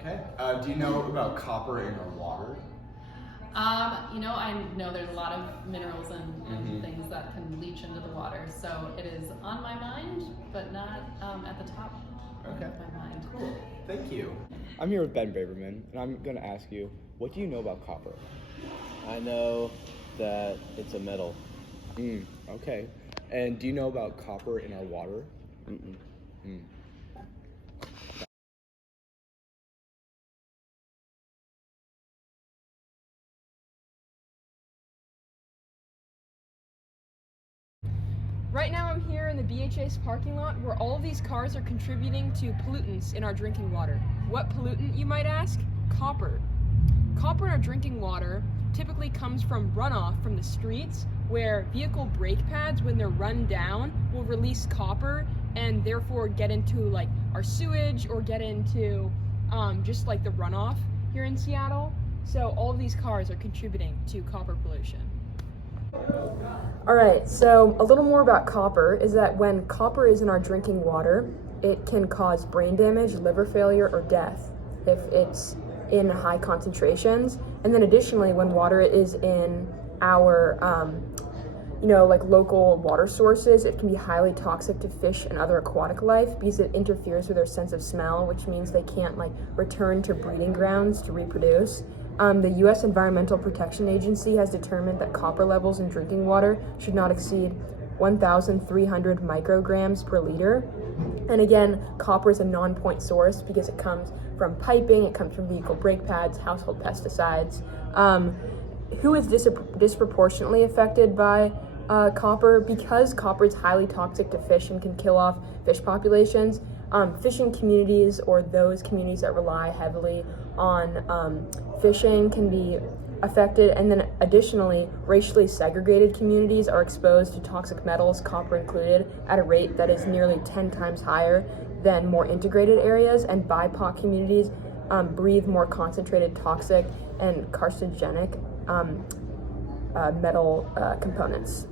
Okay. Do you know about copper in our water? I know there's a lot of minerals and things that can leach into the water, so it is on my mind, but not at the top of my mind. Cool. Thank you. I'm here with Ben Baberman, and I'm going to ask you, what do you know about copper? I know that it's a metal. Okay. And do you know about copper in our water? Right now I'm here in the BHA's parking lot where all of these cars are contributing to pollutants in our drinking water. What pollutant, you might ask? Copper. Copper in our drinking water typically comes from runoff from the streets where vehicle brake pads, when they're run down, will release copper and therefore get into our sewage or get into just the runoff here in Seattle. So all of these cars are contributing to copper pollution. Alright, so a little more about copper is that when copper is in our drinking water, it can cause brain damage, liver failure, or death if it's in high concentrations. And then additionally, when water is in our, local water sources, it can be highly toxic to fish and other aquatic life because it interferes with their sense of smell, which means they can't return to breeding grounds to reproduce. The U.S. Environmental Protection Agency has determined that copper levels in drinking water should not exceed 1,300 micrograms per liter. And again, copper is a non-point source because it comes from piping, it comes from vehicle brake pads, household pesticides. Who is disproportionately affected by copper? Because copper is highly toxic to fish and can kill off fish populations. Fishing communities or those communities that rely heavily on fishing can be affected, and then additionally, racially segregated communities are exposed to toxic metals, copper included, at a rate that is nearly 10 times higher than more integrated areas, and BIPOC communities breathe more concentrated toxic and carcinogenic metal components.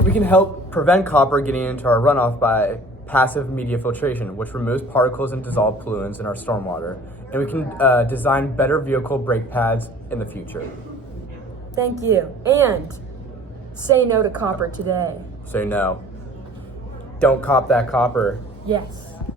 We can help prevent copper getting into our runoff by passive media filtration, which removes particles and dissolved pollutants in our stormwater. And we can design better vehicle brake pads in the future. Thank you. And say no to copper today. Say no. Don't cop that copper. Yes.